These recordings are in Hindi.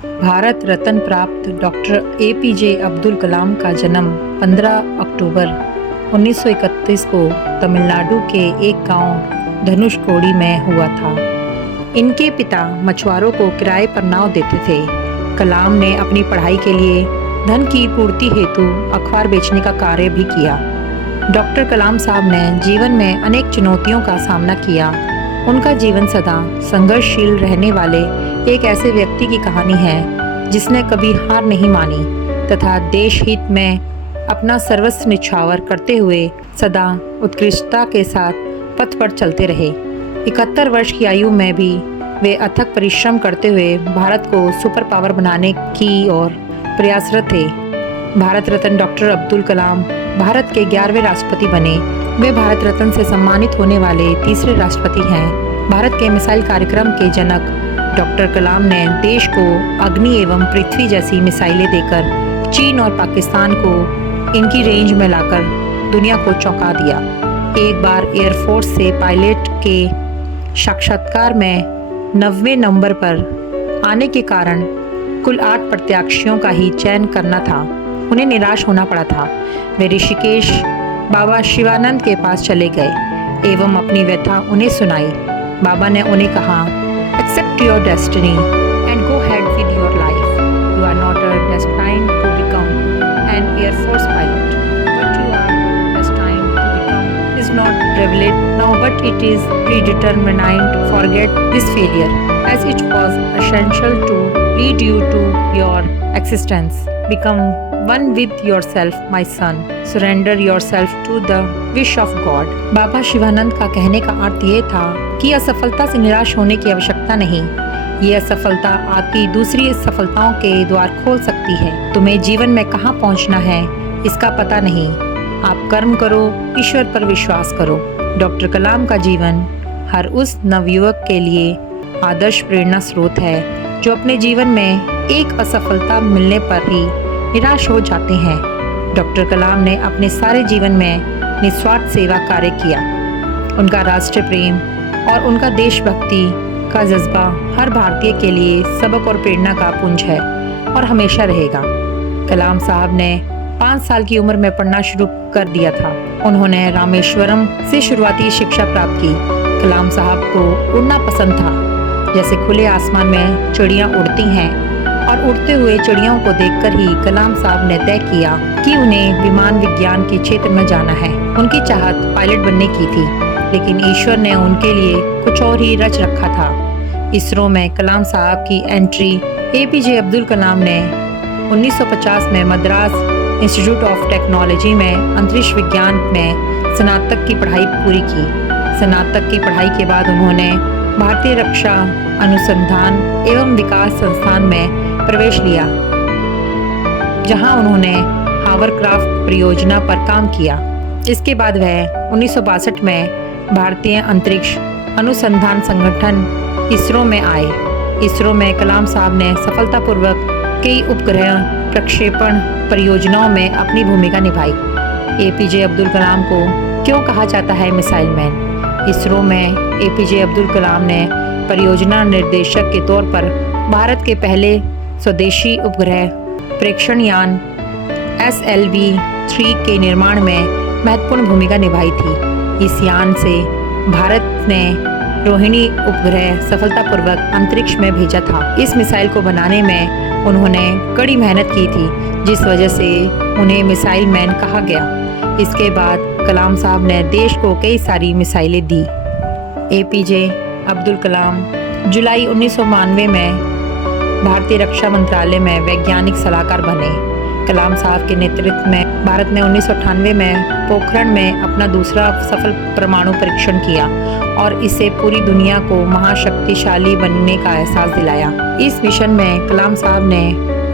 भारत रत्न प्राप्त डॉक्टर एपीजे अब्दुल कलाम का जन्म 15 अक्टूबर 1931 को तमिलनाडु के एक गांव धनुषकोडी में हुआ था। इनके पिता मछुआरों को किराए पर नाव देते थे। कलाम ने अपनी पढ़ाई के लिए धन की पूर्ति हेतु अखबार बेचने का कार्य भी किया। डॉक्टर कलाम साहब ने जीवन में अनेक चुनौतियों का सामना किया। उनका जीवन सदा संघर्षशील रहने वाले एक ऐसे व्यक्ति की कहानी है जिसने कभी हार नहीं मानी तथा देश हित में अपना सर्वस्व निछावर करते हुए सदा उत्कृष्टता के साथ पथ पर चलते रहे। 71 वर्ष की आयु में भी वे अथक परिश्रम करते हुए भारत को सुपर पावर बनाने की ओर प्रयासरत थे। भारत रत्न डॉक्टर अब्दुल कलाम भारत के 11वें राष्ट्रपति बने। वे भारत रत्न से सम्मानित होने वाले तीसरे राष्ट्रपति हैं। भारत के मिसाइल कार्यक्रम के जनक डॉक्टर कलाम ने देश को अग्नि एवं पृथ्वी जैसी मिसाइलें देकर चीन और पाकिस्तान को इनकी रेंज में लाकर दुनिया को चौंका दिया। एक बार एयरफोर्स से पायलट के साक्षात्कार में 90वें नंबर पर आने के कारण कुल 8 प्रत्याशियों का ही चयन करना था। उन्हें निराश होना पड़ा था। वे ऋषिकेश बाबा शिवानंद के पास चले गए एवं अपनी व्यथा उन्हें सुनाई। बाबा ने उन्हें कहा, accept your destiny and go head with your life. You are not destined to become an air force pilot. What you are destined to become is not revealed now, but it is predetermined. Forget this failure, as it was essential to lead you to your existence. Become one with yourself, my son. Surrender yourself to the wish of God. बाबा शिवानंद का कहने का अर्थ ये था कि असफलता से निराश होने की आवश्यकता नहीं। ये असफलता आपकी दूसरी सफलताओं के द्वार खोल सकती है। तुम्हें जीवन में कहाँ पहुँचना है इसका पता नहीं। आप कर्म करो, ईश्वर पर विश्वास करो। डॉक्टर कलाम का जीवन हर उस नवयुवक के लिए आदर्श प्रेरणा स्रोत है जो अपने जीवन में एक असफलता मिलने पर ही निराश हो जाते हैं। डॉक्टर कलाम ने अपने सारे जीवन में निस्वार्थ सेवा कार्य किया। उनका राष्ट्र प्रेम और उनका देशभक्ति का जज्बा हर भारतीय के लिए सबक और प्रेरणा का पुंज है और हमेशा रहेगा। कलाम साहब ने 5 साल की उम्र में पढ़ना शुरू कर दिया था। उन्होंने रामेश्वरम से शुरुआती शिक्षा प्राप्त की। कलाम साहब को उड़ना पसंद था। जैसे खुले आसमान में चिड़ियाँ उड़ती हैं और उड़ते हुए चिड़ियों को देखकर ही कलाम साहब ने तय किया कि उन्हें विमान विज्ञान के क्षेत्र में जाना है। उनकी चाहत पायलट बनने की थी, लेकिन ईश्वर ने उनके लिए कुछ और ही रच रखा था। इसरो में कलाम साहब की एंट्री एपीजे अब्दुल कलाम ने 1950 में मद्रास इंस्टीट्यूट ऑफ टेक्नोलॉजी में अंतरिक्ष विज्ञान में स्नातक की पढ़ाई पूरी की। स्नातक की पढ़ाई के बाद उन्होंने भारतीय रक्षा अनुसंधान एवं विकास संस्थान में प्रवेश लिया, जहां उन्होंने हावरक्राफ्ट परियोजना पर काम किया। इसके बाद वह 1962 में भारतीय अंतरिक्ष अनुसंधान संगठन इसरो में आए। इसरो में कलाम साहब ने सफलतापूर्वक कई उपग्रह प्रक्षेपण परियोजनाओं में अपनी भूमिका निभाई। एपीजे अब्दुल कलाम को क्यों कहा जाता है मिसाइल मैन? इसरो में एपीजे अब्दुल कलाम ने परियोजना निर्देशक के तौर पर भारत के पहले स्वदेशी उपग्रह प्रेक्षण यान SLV-3 के निर्माण में महत्वपूर्ण भूमिका निभाई थी। इस यान से भारत ने रोहिणी उपग्रह सफलतापूर्वक अंतरिक्ष में भेजा था। इस मिसाइल को बनाने में उन्होंने कड़ी मेहनत की थी, जिस वजह से उन्हें मिसाइल मैन कहा गया। इसके बाद कलाम साहब ने देश को कई सारी मिसाइलें दी। एपीजे अब्दुल कलाम जुलाई 1992 में भारतीय रक्षा मंत्रालय में वैज्ञानिक सलाहकार बने। कलाम साहब के नेतृत्व में भारत ने 1998 में पोखरण में अपना दूसरा सफल परमाणु परीक्षण किया और इससे पूरी दुनिया को महाशक्तिशाली बनने का एहसास दिलाया। इस मिशन में कलाम साहब ने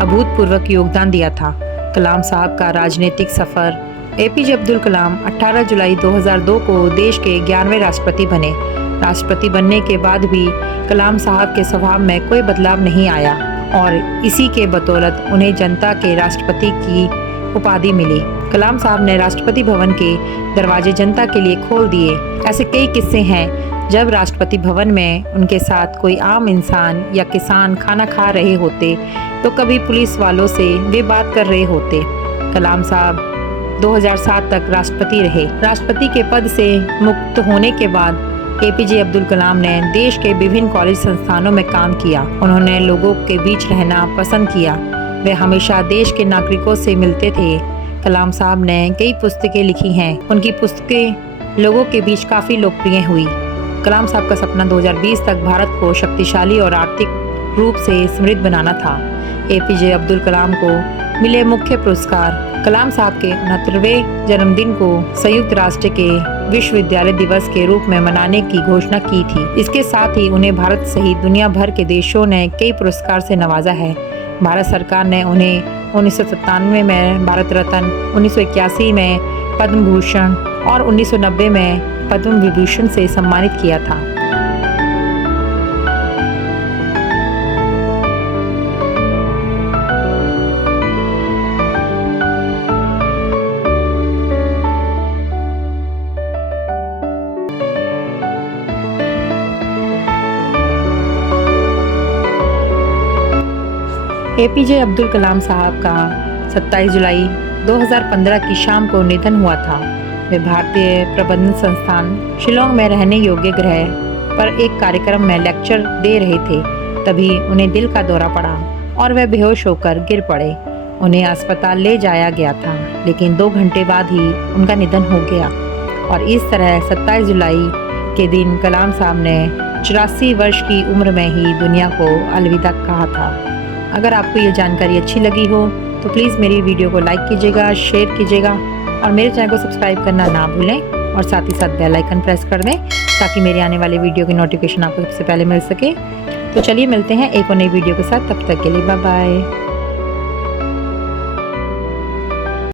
अभूतपूर्व योगदान दिया था। कलाम साहब का राजनीतिक सफर। एपीजे अब्दुल कलाम 18 जुलाई 2002 को देश के 11वें राष्ट्रपति बने। राष्ट्रपति बनने के बाद भी कलाम साहब के स्वभाव में कोई बदलाव नहीं आया और इसी के बदौलत उन्हें जनता के राष्ट्रपति की उपाधि मिली। कलाम साहब ने राष्ट्रपति भवन के दरवाजे जनता के लिए खोल दिए। ऐसे कई किस्से हैं जब राष्ट्रपति भवन में उनके साथ कोई आम इंसान या किसान खाना खा रहे होते तो कभी पुलिस वालों से वे बात कर रहे होते। कलाम साहब 2007 तक राष्ट्रपति रहे। राष्ट्रपति के पद से मुक्त होने के बाद एपीजे अब्दुल कलाम ने देश के विभिन्न कॉलेज संस्थानों में काम किया। उन्होंने लोगों के बीच रहना पसंद किया। वे हमेशा देश के नागरिकों से मिलते थे। कलाम साहब ने कई पुस्तकें लिखी हैं। उनकी पुस्तकें लोगों के बीच काफ़ी लोकप्रिय हुई। कलाम साहब का सपना 2020 तक भारत को शक्तिशाली और आर्थिक रूप से समृद्ध बनाना था। एपीजे अब्दुल कलाम को मिले मुख्य पुरस्कार। कलाम साहब के 69वें जन्मदिन को संयुक्त राष्ट्र के विश्वविद्यालय दिवस के रूप में मनाने की घोषणा की थी। इसके साथ ही उन्हें भारत सहित दुनिया भर के देशों ने कई पुरस्कार से नवाजा है। भारत सरकार ने उन्हें 1997 में भारत रत्न, 1981 में पद्म भूषण और 1990 में पद्म विभूषण से सम्मानित किया था। एपीजे अब्दुल कलाम साहब का 27 जुलाई 2015 की शाम को निधन हुआ था। वे भारतीय प्रबंधन संस्थान शिलोंग में रहने योग्य ग्रह पर एक कार्यक्रम में लेक्चर दे रहे थे। तभी उन्हें दिल का दौरा पड़ा और वे बेहोश होकर गिर पड़े। उन्हें अस्पताल ले जाया गया था, लेकिन 2 घंटे बाद ही उनका निधन हो गया। और इस तरह 27 जुलाई के दिन कलाम साहब ने 84 वर्ष की उम्र में ही दुनिया को अलविदा कहा था। अगर आपको ये जानकारी अच्छी लगी हो तो प्लीज़ मेरी वीडियो को लाइक कीजिएगा, शेयर कीजिएगा और मेरे चैनल को सब्सक्राइब करना ना भूलें और साथ ही साथ बेल आइकन प्रेस कर दें ताकि मेरे आने वाले वीडियो की नोटिफिकेशन आपको सबसे पहले मिल सके। तो चलिए मिलते हैं एक और नई वीडियो के साथ। तब तक के लिए बाय बाय।